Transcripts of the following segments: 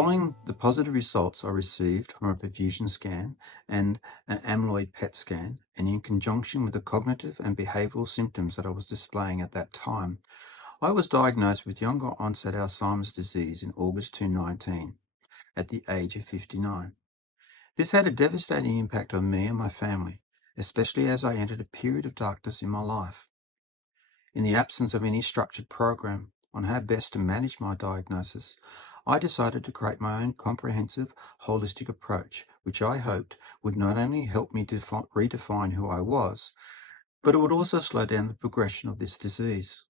Following the positive results I received from a perfusion scan and an amyloid PET scan, and in conjunction with the cognitive and behavioral symptoms that I was displaying at that time, I was diagnosed with younger onset Alzheimer's disease in August 2019 at the age of 59. This had a devastating impact on me and my family, especially as I entered a period of darkness in my life. In the absence of any structured program on how best to manage my diagnosis, I decided to create my own comprehensive, holistic approach, which I hoped would not only help me redefine who I was, but it would also slow down the progression of this disease.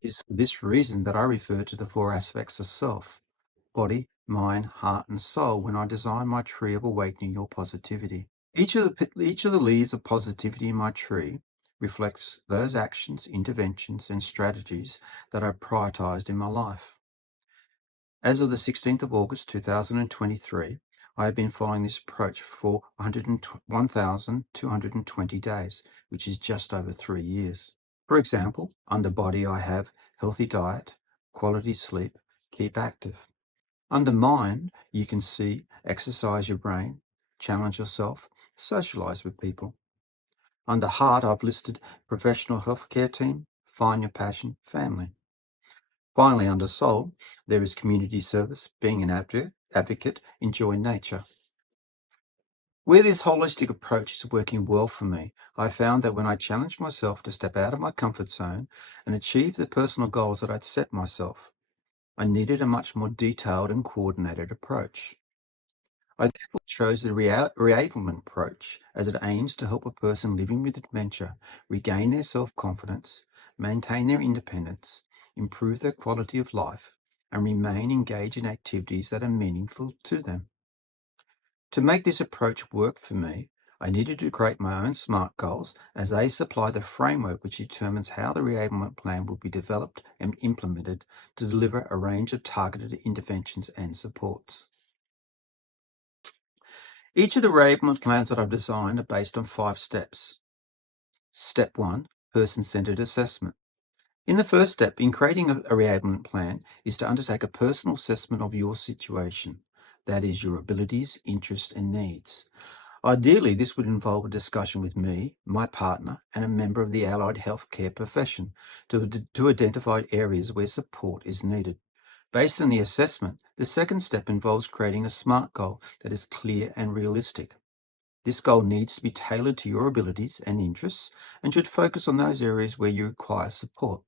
It is for this reason that I refer to the four aspects of self: body, mind, heart, and soul when I design my tree of awakening your positivity. Each of the leaves of positivity in my tree reflects those actions, interventions, and strategies that I've prioritized in my life. As of the 16th of August 2023, I have been following this approach for 1,220 days, which is just over 3 years. For example, under body I have healthy diet, quality sleep, keep active. Under mind, you can see exercise your brain, challenge yourself, socialize with people. Under heart, I've listed professional healthcare team, find your passion, family. Finally, under soul, there is community service, being an advocate, enjoy nature. Where this holistic approach is working well for me, I found that when I challenged myself to step out of my comfort zone and achieve the personal goals that I'd set myself, I needed a much more detailed and coordinated approach. I therefore chose the Reablement approach, as it aims to help a person living with dementia regain their self-confidence, maintain their independence, improve their quality of life, and remain engaged in activities that are meaningful to them. To make this approach work for me, I needed to create my own SMART goals, as they supply the framework which determines how the Reablement plan will be developed and implemented to deliver a range of targeted interventions and supports. Each of the Reablement plans that I've designed are based on 5 steps. Step 1, person-centered assessment. In the first step, in creating a Reablement plan, is to undertake a personal assessment of your situation. That is, your abilities, interests, and needs. Ideally, this would involve a discussion with me, my partner, and a member of the allied healthcare profession to identify areas where support is needed. Based on the assessment, the second step involves creating a SMART goal that is clear and realistic. This goal needs to be tailored to your abilities and interests and should focus on those areas where you require support.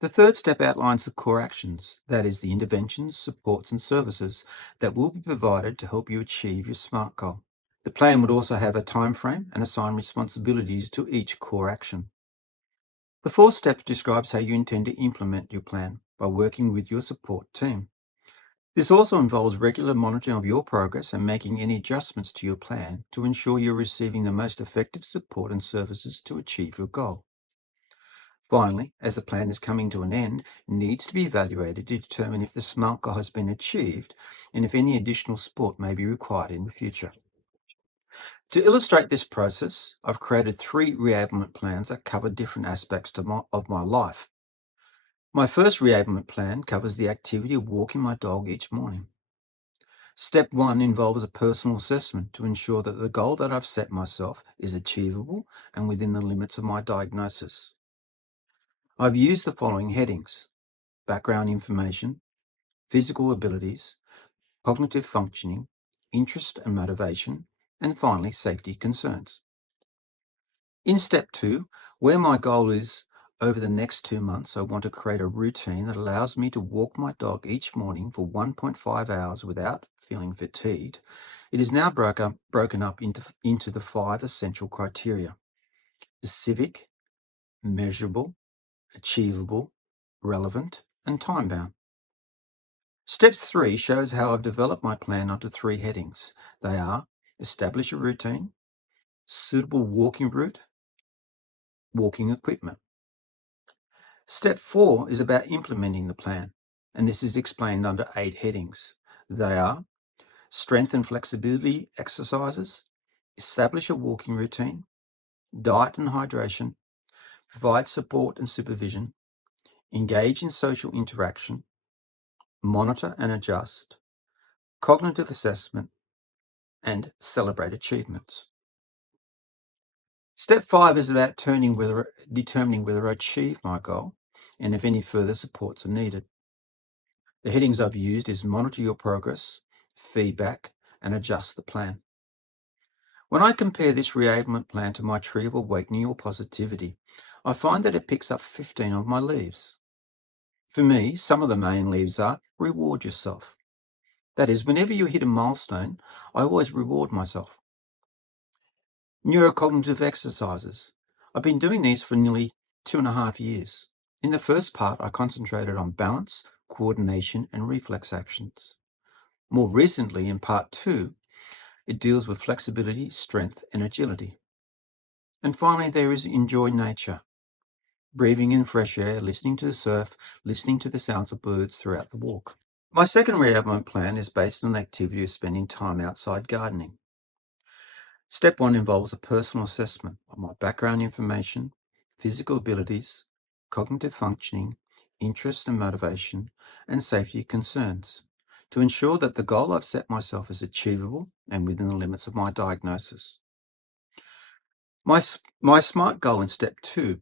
The third step outlines the core actions, that is, the interventions, supports, and services that will be provided to help you achieve your SMART goal. The plan would also have a time frame and assign responsibilities to each core action. The fourth step describes how you intend to implement your plan by working with your support team. This also involves regular monitoring of your progress and making any adjustments to your plan to ensure you're receiving the most effective support and services to achieve your goal. Finally, as the plan is coming to an end, it needs to be evaluated to determine if the SMART goal has been achieved and if any additional support may be required in the future. To illustrate this process, I've created 3 Reablement plans that cover different aspects of my life. My first Reablement plan covers the activity of walking my dog each morning. Step 1 involves a personal assessment to ensure that the goal that I've set myself is achievable and within the limits of my diagnosis. I've used the following headings: background information, physical abilities, cognitive functioning, interest and motivation, and finally, safety concerns. In step 2, where my goal is over the next 2 months, I want to create a routine that allows me to walk my dog each morning for 1.5 hours without feeling fatigued. It is now broken up into the 5 essential criteria: specific, measurable, achievable, relevant, and time-bound. Step 3 shows how I've developed my plan under 3 headings. They are: establish a routine, suitable walking route, walking equipment. Step 4 is about implementing the plan, and this is explained under 8 headings. They are: strength and flexibility exercises, establish a walking routine, diet and hydration, provide support and supervision, engage in social interaction, monitor and adjust, cognitive assessment, and celebrate achievements. Step 5 is about determining whether I achieved my goal and if any further supports are needed. The headings I've used is monitor your progress, feedback, and adjust the plan. When I compare this reablement plan to my tree of awakening your positivity, I find that it picks up 15 of my leaves. For me, some of the main leaves are reward yourself. That is, whenever you hit a milestone, I always reward myself. Neurocognitive exercises. I've been doing these for nearly 2.5 years. In the first part, I concentrated on balance, coordination, and reflex actions. More recently, in part 2, it deals with flexibility, strength, and agility. And finally, there is enjoy nature. Breathing in fresh air, listening to the surf, listening to the sounds of birds throughout the walk. My second reablement plan is based on the activity of spending time outside gardening. Step 1 involves a personal assessment of my background information, physical abilities, cognitive functioning, interest and motivation, and safety concerns to ensure that the goal I've set myself is achievable and within the limits of my diagnosis. My SMART goal in step 2,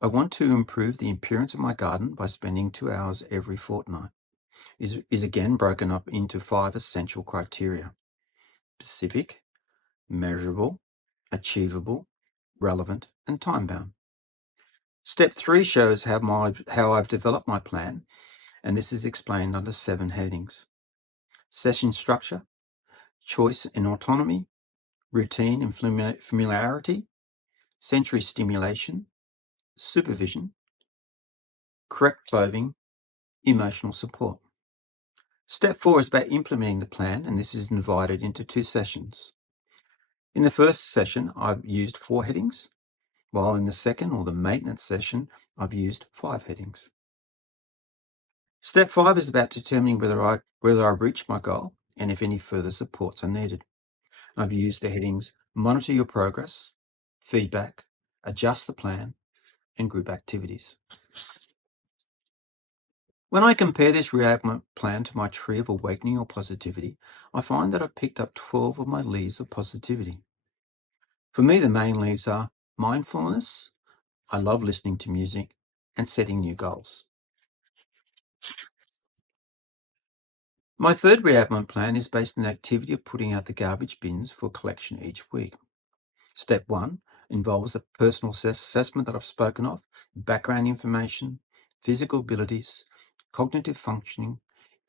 I want to improve the appearance of my garden by spending 2 hours every fortnight, is again broken up into 5 essential criteria: specific, measurable, achievable, relevant, and time-bound. Step 3 shows how I've developed my plan, and this is explained under 7 headings: session structure, choice and autonomy, routine and familiarity, sensory stimulation, supervision, correct clothing, emotional support. Step 4 is about implementing the plan, and this is divided into 2 sessions. In the first session, I've used 4 headings, while in the second, or the maintenance session, I've used 5 headings. Step 5 is about determining whether I've reached my goal and if any further supports are needed. I've used the headings monitor your progress, feedback, adjust the plan, and group activities. When I compare this reablement plan to my tree of awakening or positivity, I find that I've picked up 12 of my leaves of positivity. For me, the main leaves are mindfulness, I love listening to music, and setting new goals. My third reablement plan is based on the activity of putting out the garbage bins for collection each week. Step 1 involves a personal assessment that I've spoken of, background information, physical abilities, cognitive functioning,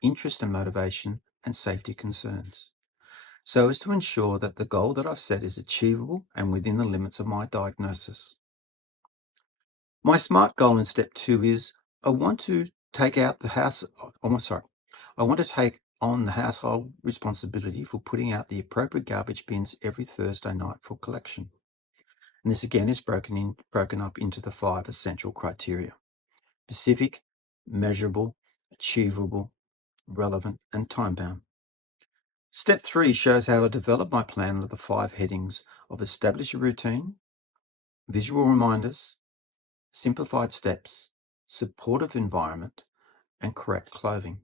interest and motivation, and safety concerns, so as to ensure that the goal that I've set is achievable and within the limits of my diagnosis. My SMART goal in step 2 is I want to take on the household responsibility for putting out the appropriate garbage bins every Thursday night for collection. And this again is broken up into the 5 essential criteria: specific, measurable, achievable, relevant, and time-bound. Step 3 shows how I develop my plan under the 5 headings of establish a routine, visual reminders, simplified steps, supportive environment, and correct clothing.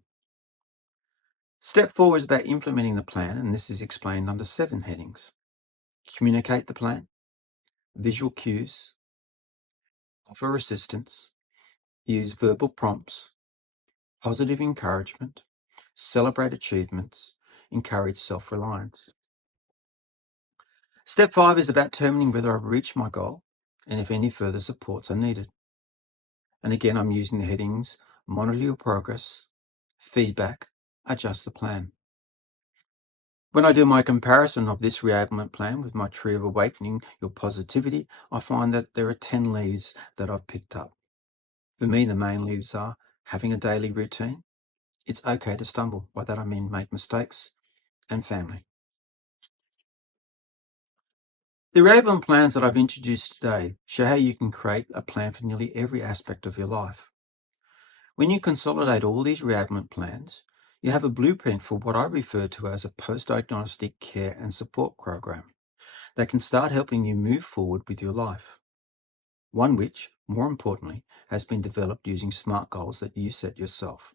Step 4 is about implementing the plan, and this is explained under 7 headings: communicate the plan, visual cues, offer assistance, use verbal prompts, positive encouragement, celebrate achievements, encourage self-reliance. Step 5 is about determining whether I've reached my goal and if any further supports are needed. And again, I'm using the headings monitor your progress, feedback, adjust the plan. When I do my comparison of this reablement plan with my tree of awakening your positivity, I find that there are 10 leaves that I've picked up. For me, the main leaves are having a daily routine. It's okay to stumble. By that I mean make mistakes, and family. The reablement plans that I've introduced today show how you can create a plan for nearly every aspect of your life. When you consolidate all these reablement plans, you have a blueprint for what I refer to as a post-diagnostic care and support program that can start helping you move forward with your life. One which, more importantly, has been developed using SMART goals that you set yourself.